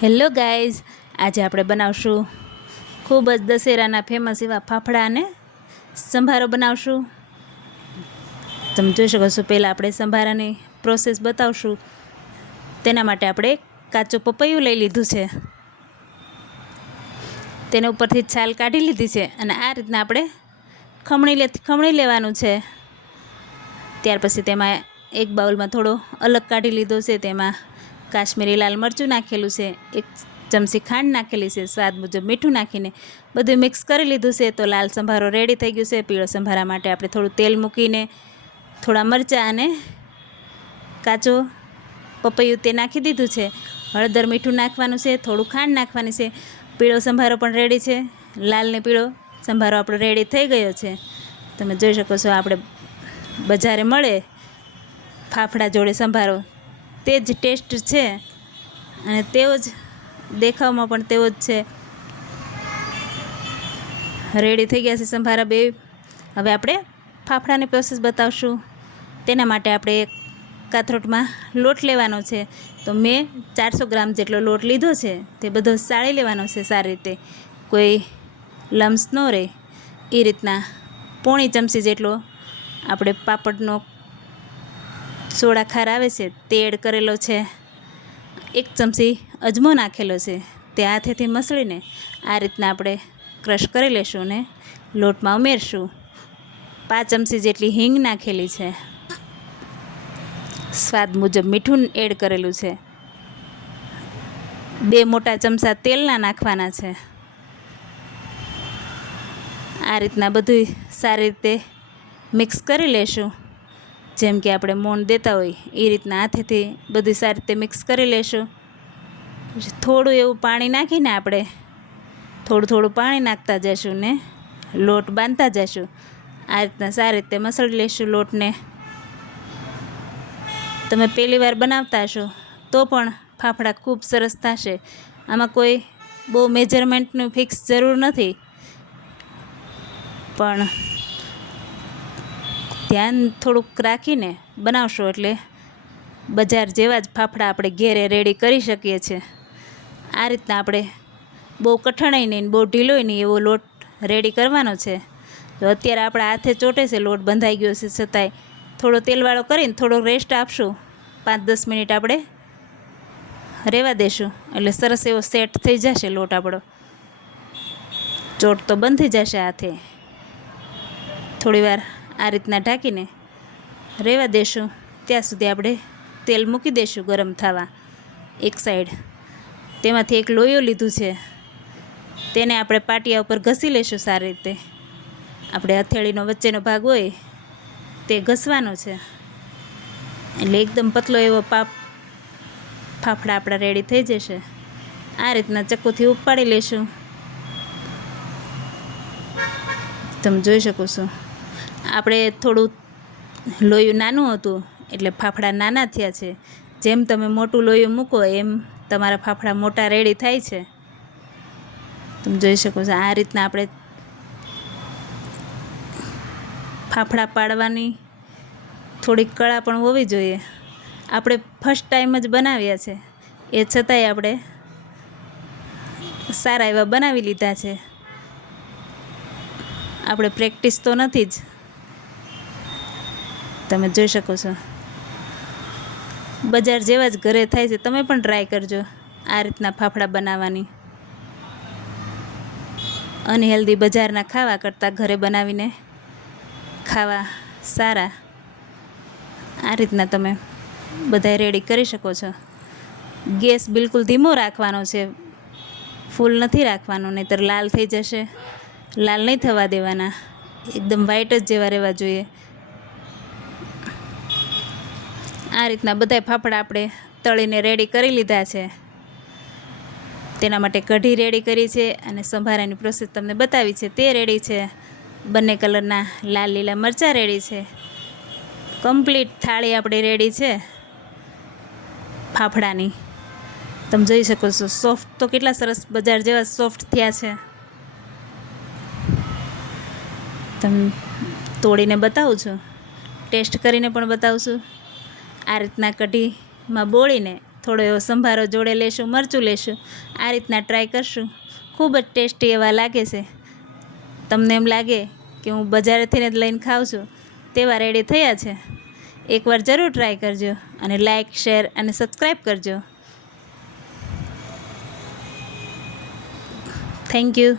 Hello guys, આજે આપણે બનાવશું ખૂબ જ દશેરાના ફેમસ એવા ફાફડા અને સંભારો બનાવશું. તમે જોઈ શકો છો. પહેલાં આપણે સંભારાની પ્રોસેસ બતાવશું. તેના માટે આપણે કાચું પપૈયું લઈ લીધું છે, તેને ઉપરથી છાલ કાઢી લીધી છે અને આ રીતના આપણે ખમણી લેવાનું છે. ત્યાર પછી તેમાં એક બાઉલમાં થોડો અલગ કાઢી લીધો છે, તેમાં કાશ્મીરી લાલ મરચું નાખેલું છે, 1 ચમચી ખાંડ નાખેલી છે, સ્વાદ મુજબ મીઠું નાખીને બધું મિક્સ કરી લીધું છે. તો લાલ સંભારો રેડી થઈ ગયું છે. પીળો સંભારા માટે આપણે થોડું તેલ મૂકીને થોડા મરચાં અને કાચો પપૈયું તે નાખી દીધું છે. હળદર મીઠું નાખવાનું છે, થોડું ખાંડ નાખવાની છે. પીળો સંભારો પણ રેડી છે. લાલ ને પીળો સંભારો આપણો રેડી થઈ ગયો છે. તમે જોઈ શકો છો, આપણે બજારે મળે ફાફડા જોડે સંભારો તે જ ટેસ્ટ છે અને તેવો જ દેખાવમાં પણ તેવો જ છે. રેડી થઈ ગયા છે સંભારા બે. હવે આપણે ફાફડાની પ્રોસેસ બતાવશું. તેના માટે આપણે એક કાથરોટમાં લોટ લેવાનો છે. તો મેં 400 ગ્રામ જેટલો લોટ લીધો છે. તે બધો સાળી લેવાનો છે સારી રીતે, કોઈ લમ્સ ન રહે એ રીતના. પોણી ચમચી જેટલો આપણે પાપડનો સોડા ખાર આવે છે તે એડ કરેલો છે. 1 ચમચી અજમો નાખેલો છે. તે હાથેથી મસળીને આ રીતના આપણે ક્રશ કરી લેશું ને લોટમાં ઉમેરશું. 5 ચમચી જેટલી હિંગ નાખેલી છે. સ્વાદ મુજબ મીઠું એડ કરેલું છે. 2 મોટા ચમચા તેલના નાખવાના છે. આ રીતના બધું સારી રીતે મિક્સ કરી લેશું. જેમ કે આપણે મોણ દેતા હોય એ રીતના હાથેથી બધું સારી રીતે મિક્સ કરી લેશું. થોડું એવું પાણી નાખીને આપણે થોડું પાણી નાખતા જઈશું ને લોટ બાંધતા જઈશું. આ રીતના સારી રીતે મસળી લેશું લોટને. તમે પહેલી વાર બનાવતા હશો તો પણ ફાફડા ખૂબ સરસ થશે. આમાં કોઈ બહુ મેજરમેન્ટનું ફિક્સ જરૂર નથી, પણ ધ્યાન થોડુંક રાખીને બનાવશો એટલે બજાર જેવા જ ફાફડા આપણે ઘેરે રેડી કરી શકીએ છીએ. આ રીતના આપણે બહુ કઠણાઈ નહીં, બહુ ઢીલોય નહીં એવો લોટ રેડી કરવાનો છે. તો અત્યારે આપણા હાથે ચોટે છે, લોટ બંધાઈ ગયો છે, છતાંય થોડો તેલવાળો કરીને થોડો રેસ્ટ આપશું. 5-10 મિનિટ આપણે રહેવા દેશું એટલે સરસ એવો સેટ થઈ જશે લોટ આપણો. ચોટ તો બંધ થઈ જશે હાથે. થોડીવાર આ રીતના ઢાંકીને રહેવા દેશું. ત્યાં સુધી આપણે તેલ મૂકી દઈશું ગરમ થવા એક સાઈડ. તેમાંથી એક લોયો લીધું છે, તેને આપણે પાટિયા ઉપર ઘસી લઈશું સારી રીતે. આપણે હથેળીનો વચ્ચેનો ભાગ હોય તે ઘસવાનો છે એટલે એકદમ પતલો એવો ફાફડા આપણા રેડી થઈ જશે. આ રીતના ચક્કુથી ઉપાડી લઈશું. તમે જોઈ શકો છો, આપણે થોડું લોયું નાનું હતું એટલે ફાફડા નાના થયા છે. જેમ તમે મોટું લોયું મૂકો એમ તમારા ફાફડા મોટા રેડી થાય છે. તમે જોઈ શકો છો. આ રીતના આપણે ફાફડા પાડવાની થોડીક કળા પણ હોવી જોઈએ. આપણે ફર્સ્ટ ટાઈમ જ બનાવ્યા છે એ છતાંય આપણે સારા એવા બનાવી લીધા છે. આપણે પ્રેક્ટિસ તો નથી જ. તમે જોઈ શકો છો, બજાર જેવા જ ઘરે થાય છે. તમે પણ ટ્રાય કરજો આ રીતના ફાફડા બનાવવાની. અનહેલ્ધી બજારના ખાવા કરતાં ઘરે બનાવીને ખાવા સારા. આ રીતના તમે બધાય રેડી કરી શકો છો. ગેસ બિલકુલ ધીમો રાખવાનો છે, ફૂલ નથી રાખવાનો, નહીંતર લાલ થઈ જશે. લાલ નહીં થવા દેવાના, એકદમ વ્હાઈટ જ જેવા રહેવા જોઈએ. આ રીતના બધાય ફાફડા આપણે તળીને રેડી કરી લીધા છે. તેના માટે કઢી રેડી કરી છે અને સંભારાની પ્રોસેસ તમને બતાવી છે તે રેડી છે. બંને કલરના લાલ લીલા મરચાં રેડી છે. કમ્પ્લીટ થાળી આપણી રેડી છે ફાફડાની. તમે જોઈ શકો છો, સોફ્ટ તો કેટલા સરસ બજાર જેવા સોફ્ટ થયા છે. તમે તોડીને બતાવું છું, ટેસ્ટ કરીને પણ બતાવું છું. આ રીતના કઢીમાં બોળીને થોડો એવો સંભારો જોડે લેશું, મરચું લેશું, આ રીતના ટ્રાય કરશું. ખૂબ જ ટેસ્ટી એવા લાગે છે. તમને એમ લાગે કે હું બજારેથી જ લઈને ખાઉં છું તેવા રેડી થયા છે. એકવાર જરૂર ટ્રાય કરજો અને લાઇક, શેર અને સબસ્ક્રાઈબ કરજો. Thank you.